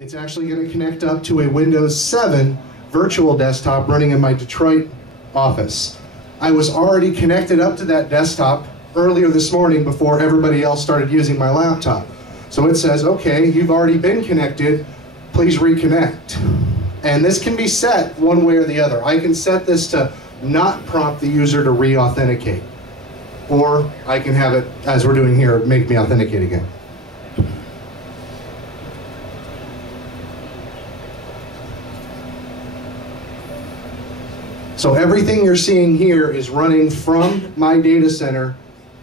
It's actually going to connect up to a Windows 7 virtual desktop running in my Detroit office. I was already connected up to that desktop earlier this morning before everybody else started using my laptop. So it says, okay, you've already been connected, please reconnect. And this can be set one way or the other. I can set this to not prompt the user to re-authenticate. Or I can have it, as we're doing here, make me authenticate again. So everything you're seeing here is running from my data center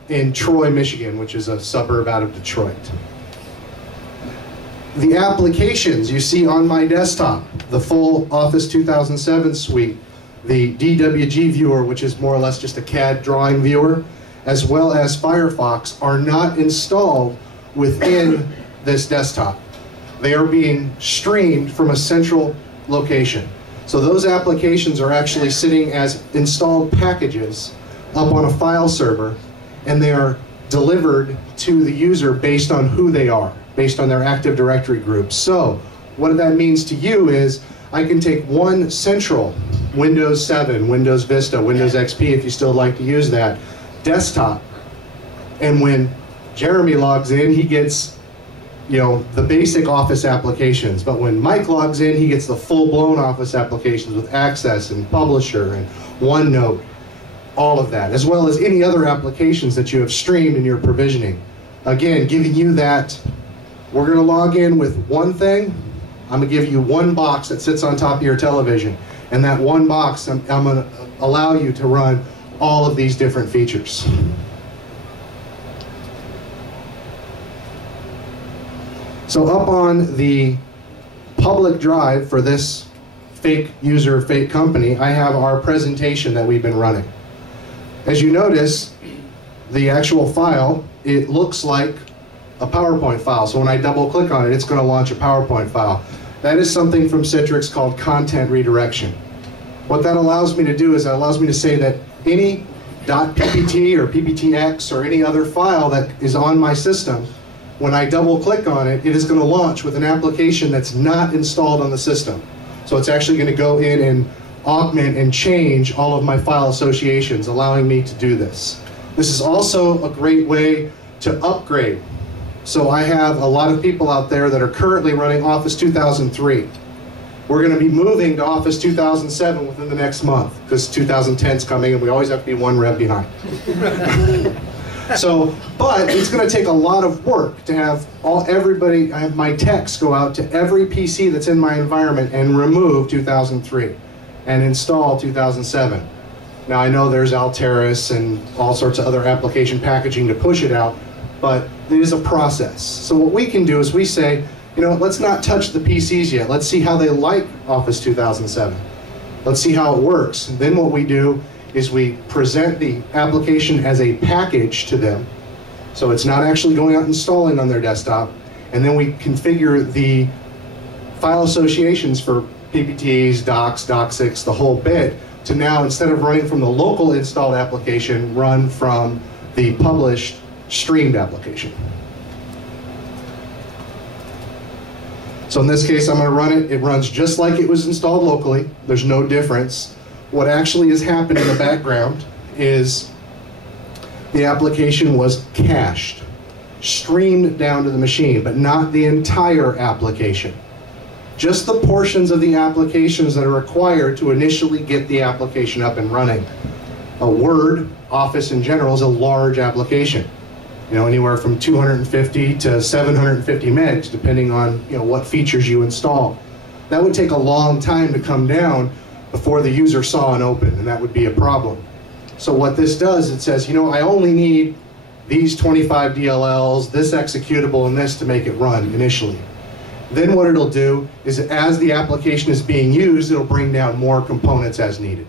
in Troy, Michigan, which is a suburb out of Detroit. The applications you see on my desktop, the full Office 2007 suite, the DWG viewer, which is more or less just a CAD drawing viewer, as well as Firefox, are not installed within this desktop. They are being streamed from a central location. So those applications are actually sitting as installed packages up on a file server, and they are delivered to the user based on who they are, based on their Active Directory group. So what that means to you is I can take one central Windows 7, Windows Vista, Windows XP, if you still like to use that, desktop, and when Jeremy logs in, he gets the basic Office applications, but when Mike logs in, he gets the full-blown Office applications with Access and Publisher and OneNote, all of that, as well as any other applications that you have streamed in your provisioning. Again, giving you that, we're going to log in with one thing, I'm going to give you one box that sits on top of your television, and that one box, I'm going to allow you to run all of these different features. So up on the public drive for this fake user, fake company, I have our presentation that we've been running. As you notice, the actual file, it looks like a PowerPoint file. So when I double click on it, it's going to launch a PowerPoint file. That is something from Citrix called content redirection. What that allows me to do is it allows me to say that any .ppt or pptx or any other file that is on my system, when I double click on it, it is going to launch with an application that's not installed on the system. So it's actually going to go in and augment and change all of my file associations, allowing me to do this. This is also a great way to upgrade. So I have a lot of people out there that are currently running Office 2003. We're going to be moving to Office 2007 within the next month, because 2010 is coming and we always have to be one rev behind. So, but it's going to take a lot of work to have I have my techs go out to every PC that's in my environment and remove 2003 and install 2007. Now I know there's Alteris and all sorts of other application packaging to push it out, but it is a process. So what we can do is we say, let's not touch the PCs yet. Let's see how they like Office 2007. Let's see how it works. And then what we do is we present the application as a package to them. So it's not actually going out and installing on their desktop. And then we configure the file associations for PPTs, docs, docx, the whole bit, to now, instead of running from the local installed application, run from the published streamed application. So in this case, I'm going to run it. It runs just like it was installed locally. There's no difference. What actually has happened in the background is the application was cached, streamed down to the machine, but not the entire application. Just the portions of the applications that are required to initially get the application up and running. A Word, Office in general, is a large application. Anywhere from 250 to 750 megs, depending on what features you install. That would take a long time to come down before the user saw and open, and that would be a problem. So what this does, it says, I only need these 25 DLLs, this executable, and this to make it run initially. Then what it'll do is, as the application is being used, it'll bring down more components as needed.